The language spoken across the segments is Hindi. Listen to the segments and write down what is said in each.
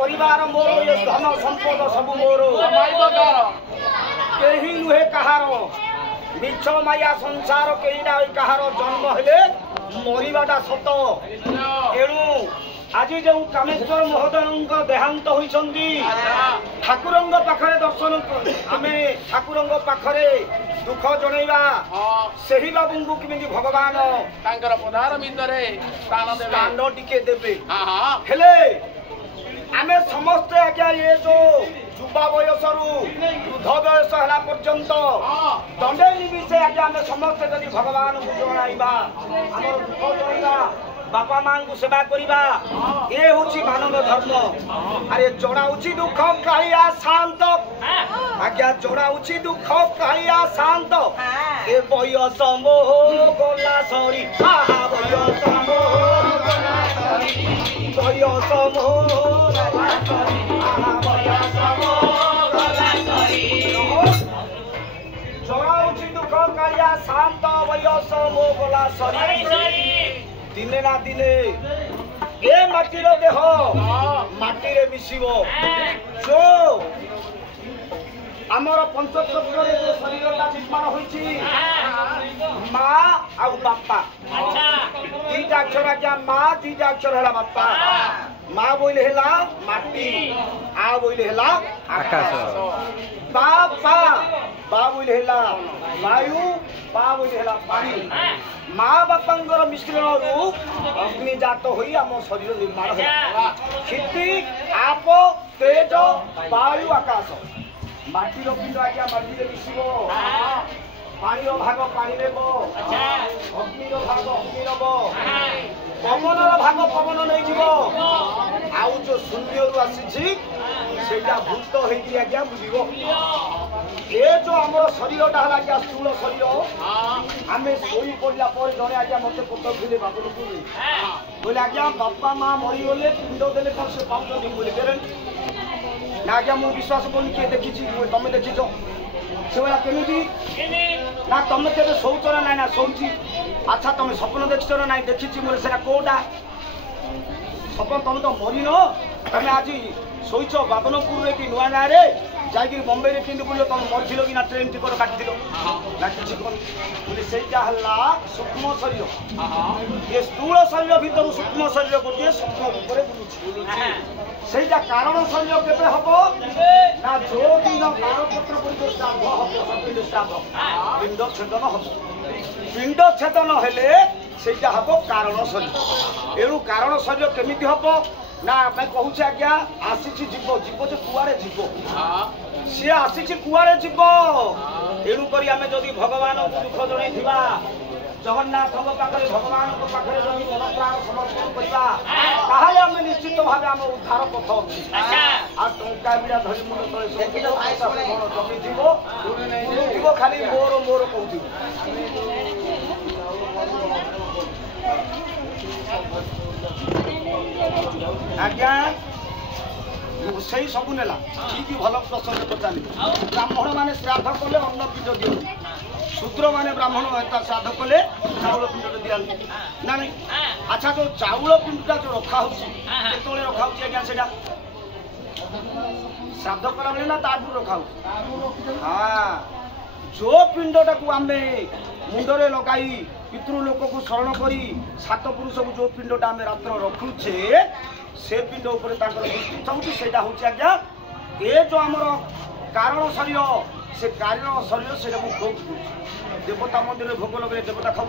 परिवार मोर ये धन संपद सब मोर केही नुहे कहार मिछ माया संसार केही ना कहार जन्म हेले मरिबाटा सत एणु आज जो कामेश्वर महोदय देहांत होइछंदी ठाकुरंग पाखरे दर्शन आमे ठाकुरंग पाखरे दुख जणैबा सेही बाबू केमिति भगवान तांकर पधार भितरे स्थान टिके देबे हेले आमे समस्त आज्ञा ये जो युवा बयस वृद्ध बयस है पर्यंत दंडे निमिषे आज्ञा आमे समस्त यदि भगवान को जणाइबा आमर दुख जणाइबा बापा मां को सेवा करिबा ए होची मानव धर्म अरे जणाउची दुख कालिया शांत आज्ञा जणाउची दुख कालिया शांत ए बयस मोह गला सरी आहा बयस मोह गला सरी बयस मोह गला सरी आहा बयस मोह गला सरी जणाउची दुख कालिया शांत बयस मोह गला सरी दिने ना दिने ए माटीर देह माटीरे मिसिबो जो आमर पंचतत्व जो शरीरटा निर्माण होइछि माँ आउ बापा दीटा अक्षर आज्ञा माँ दीटा अक्षर है बापा माँ बोले है माटी आ बोले है आकाश बापा बा बोले है वायु बा बोले है पानी माँ बापांगर मिश्रण रूप अग्नि जात होई आम शरीर निर्माण हो क्षिति आप तेज वायु आकाश माटीर पिंड आज्ञा माटी मिशिब पानी भाग पानी नेब अग्नि भाग अग्नि नब पवन भाग पवन नहीं जीव आउ जो शून्य रु आसी भूत होती आज्ञा बुझो ये जो आम शरीरटा है आज्ञा स्थूल शरीर आम शोई पड़ा पर जड़े आज्ञा मत पचारे बाबू बोले आज्ञा बापा माँ मरीगले पिंड देले कौन से पाऊँ बोले ना आज्ञा मुझे विश्वास करूँ किए देखी तुम देखीच से भाया केमी ना तुम तेरे शौच ना ना शौची अच्छा तुम स्वप्न देखिच ना ना देखी मोर से कौटा स्वप्न तुम तो मरीन तुम आज शोच बाबनपुर कि नुआ गाँव जाकि बम्बई में पिंड बुल तुम मरथिल कि ना ट्रेन टिकट काटिल ना कि बोले से सूक्ष्म शरीर ये स्थूल शरीर भीतर सूक्ष्म शरीर गोटे सूक्ष्म रूप बुलूँ से कारण शरीर के हम ना जो दिन बारपत्र पिंड श्राद्ध पिंड छेदन हम पिंड छेदन हेले से हम कारण शरीर एणु कारण शरीर केमिति हम ना मैं कहूँ आज्ञा आसी जीव जीव जो कुआरे जीव सी आसी कुआरे जीव एणुक आम जदि भगवान को दुख जन जगन्नाथ पाखे भगवान पाखे जब मन प्राण समर्पण करवा निश्चित भाव आम उद्धार पथ अच्छी आ टंका बिड़ा धरी मुंड तले जमी खाली मोर मोर कहू आज्ञा से सबू नेला ठीक भल प्रसंग पचारि ब्राह्मण माने श्राद्ध कले अन्न पिंड दियो शूद्र माने ब्राह्मण श्राद्ध कले चाउल पिंड दिया ना नहीं अच्छा जो चाउल पिंडा जो रखा होते रखा आज्ञा से श्राद्ध कला बेले ना ताकू रखा हाँ जो पिंडटा को आम मुंडरे लगाई पितृलोक को शरण करी सात पुरुष को जो पिंडटा आम रात्र रखुचे से पिंड उपर चाहूँ से आज्ञा ये जो आमर कारण शरीर से कारण शरीर से भोग देवता मंदिर भोग लगे देवता खाऊ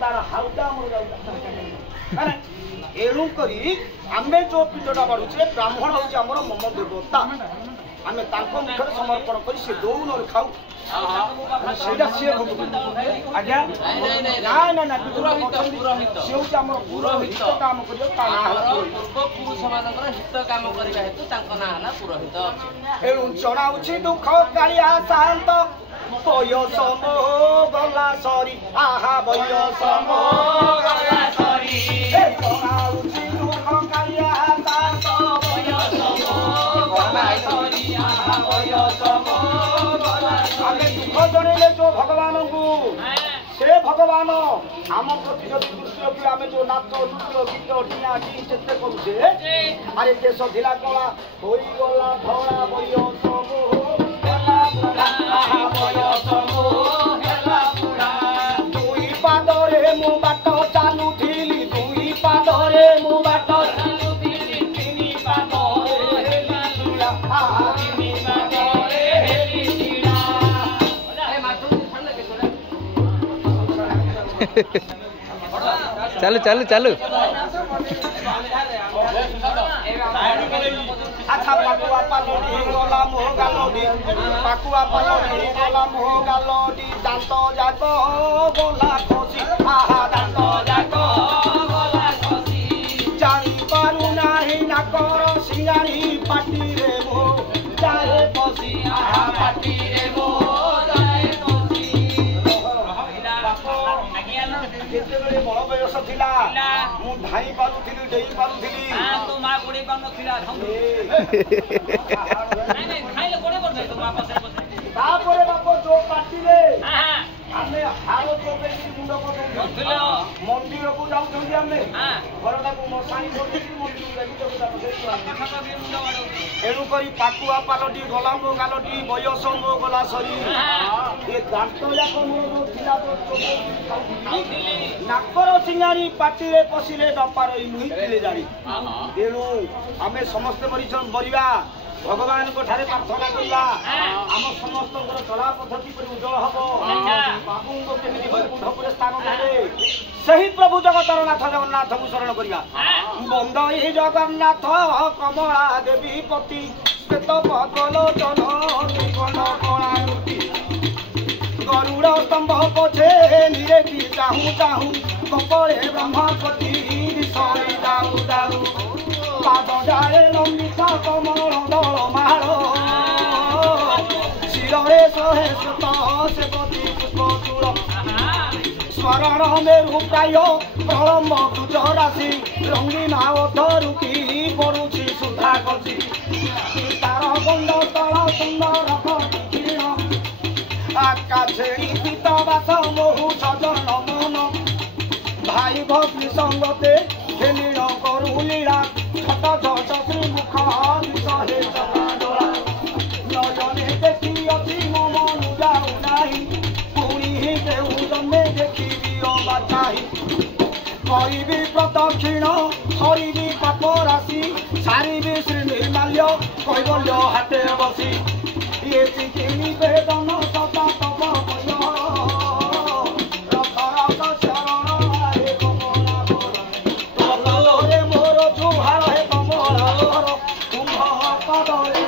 तार हाउटा एणुक आम जो पिंडटा बाढ़ुचे ब्राह्मण हूँ आमर मम देवता आम मुखर समर्पण कर से दौन खाऊ सी आज्ञा ना ना ना सी हूँ आम पुरोहित काम पूर्वपुरुष मान हित काम करने हेतु पुरोहित एणु जनाऊँ दुख कालिया शांत बयस मोह गला सरी आहा बयस मोह गला सरी जनाऊँ दुख कालिया शांत बयस मोह गला सरी आहा बयस मोह गला सरी दुख जणेले जो भगवान को से ଭଗବାନ ଆମ ପ୍ରତି ଯଦି ଦୃଷ୍ଟି ରଖିବେ ଆମେ ଯୋଉ ନାଚ ନୃତ୍ୟ ଗୀତ ଡିଆଁ ଡି ଯେତେ କରୁଛେ ଆରେ ଦେଶ ଥିଲା କଳା ହୋଇଗଲା ଧଳା ବୟସ ଦୁଇ ପାଦରେ ମୁଁ ବାଟ ଚାଲୁଥିଲି ଦୁଇ ପାଦରେ ମୁଁ ବାଟ ଚାଲୁଥିଲି ତିନି ପାଦରେ चालू चालू चालू अच्छा पाकुआ पालोडी गला मोह गालोडी पाकुआ पालोडी गला मोह गालोडी दांत जाक गला खसी आहा दांत जाक गला खसी जाई पारु नाही नाकर सिंगारी पाटी रे मो जाए पसी आहा पाटी रे मो जाए पसी ଯେତେବେଳେ ବଳ ବୟସ ଥିଲା ମୁଁ ଧାଇଁ ପାରୁଥିଲି ଡେଇଁ ପାରୁଥିଲି ତୋ ମା ଗୋଡେଇ ପାରୁନଥିଲା ତାପରେ ବାପ ଯୋଉ ପାଟିରେ ଆମେ ହାଳ ଚୋପେଇକି ମୁଣ୍ଡ ପକଉଥିଲୁ ମନ୍ଦିରକୁ ଯାଉଛନ୍ତି ଆମେ ଘରଟାକୁ ମଶାଣି କରୁଛନ୍ତି ମନ୍ଦିରକୁ ଏଣୁକରି ପାକୁଆ ପାଲଟି ଗଲା ମୋ ଗାଲଟି ବୟସ ମୋ ଗଲା ସରି ଏ ଦାନ୍ତ ଯାକ ମୋର ଥିଲା ନାକର ସିଙ୍ଗାରି ପାଟିରେ ପଶିଲେ ଡପାର ନୁହିଁଥିଲେ ଜାଣି ତେଣୁ ଆମେ ସମସ୍ତେ ମରିବା ଭଗବାନଙ୍କ ଠାରେ ପ୍ରାର୍ଥନା କରିବା ଆମ ସମସ୍ତଙ୍କର ଚଳା ପଦ୍ଧତି ପରି ଉଜ୍ଜଳ ହବ ବାବୁଙ୍କ କେମିତି ବୈକୁଣ୍ଠପୁରେ ସ୍ଥାନ ଦେବେ ସେହି ପ୍ରଭୁ ଜଗତର ନାଥ ଜଗନ୍ନାଥଙ୍କୁ ଶରଣ କରିବା ବନ୍ଦଇ ଜଗନ୍ନାଥ କମଳା ଦେବୀ ପତି ଶ୍ଵେତ ପଦ୍ମଲୋଚନ କଳାକୃତି ଗରୁଡ଼ ସ୍ତମ୍ଭ ପଛେ ନିରେଖି ଚାହୁଁ ଚାହୁଁ କପଳେ ବ୍ରହ୍ମପତି ସରି ଯାଉ ଯାଉ ପାଦ ଯାଏ ଲମ୍ବିତ କମଳ ଦଳ ମାଳ ଶିରରେ ଶହେ ଶତ ସେବତୀ ପୁଷ୍ପଚୂଳ ସ୍ମରଣ ମେରୁ ପ୍ରାୟ ପ୍ରଳମ୍ବ କୁଜ ରାଶି ରଙ୍ଗିନା ଅଧରୁଟି ପଡୁଛି ସୁଧା କଷି ତାର ଗଣ୍ଡ ତଳ ସୁନ୍ଦର କ୍ଷୀଣ ଆକାଶେଣୀ ପିତ ବାସ ବହୁ ସଜନ ମନ ଭାଇ ଭକ୍ତି ସଙ୍ଗତେ ଖେଳିଣ କରୁ ଲୀଳା ଛଟ ଛଟ ଶ୍ରୀମୁଖ ବିଷରେ ଚକାଡୋଳା ନୟନେ ଦେଖି ଅଛି ମୋ ମନୁ ଯାଉ ନାହିଁ ପୁଣି କେଉଁ ଜନ୍ମେ ଦେଖିବି ଅବା ଚାହିଁ କରିବି ପ୍ରଦକ୍ଷିଣ ହରିବି ପାପ ରାଶି ସାରିବି ଶ୍ରୀ ନିର୍ମାଲ୍ୟ କୈବଲ୍ୟ ହାତେ ବସି ଇଏ ଚିକିଣି ବେଦନ ସଦା ତବ ବୟ ରଥ ରଥ ଶରଣ ହେ କମଳା ତୋରେ ମୋର ଜୁହାର ହେ କମଳା କୁମ୍ଭ ପଦରେ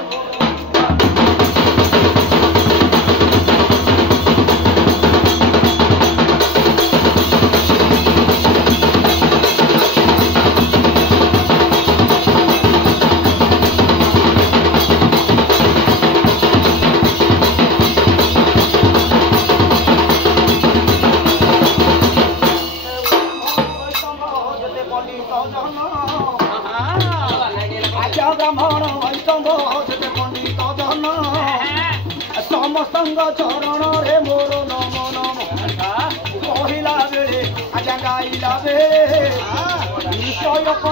ବ୍ରାହ୍ମଣ ବୈଷ୍ଣବ ଯେତେ ପଣ୍ଡିତ ଜନ ସମସ୍ତଙ୍କ ଚରଣରେ ମୋର ନମ ନମ କହିଲା ବେଳେ ଆଜ୍ଞା ଗାଇଲା ବେଳେ ନିଶ୍ଚୟ ହେବ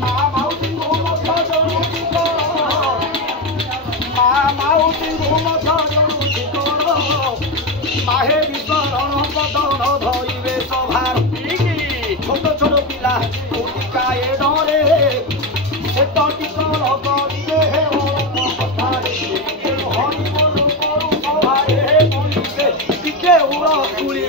ମା ମାଉସୀଙ୍କୁ ମଧ୍ୟ ଜଣୁଛି ମା ମାଉସୀଙ୍କୁ ମଧ୍ୟ ଜଣୁଛି ମାହେ ବିଶରଣ ପଦନ ଧରିବେ ସଭାର ଛୋଟ ଛୋଟ ପିଲା କାଏ ଡରେ ସେ ଟିକର କରିବେ ହରି ବୋଲ କରୁ ସଭାରେ ଟିକେ ଉଡ଼ ତୁଳି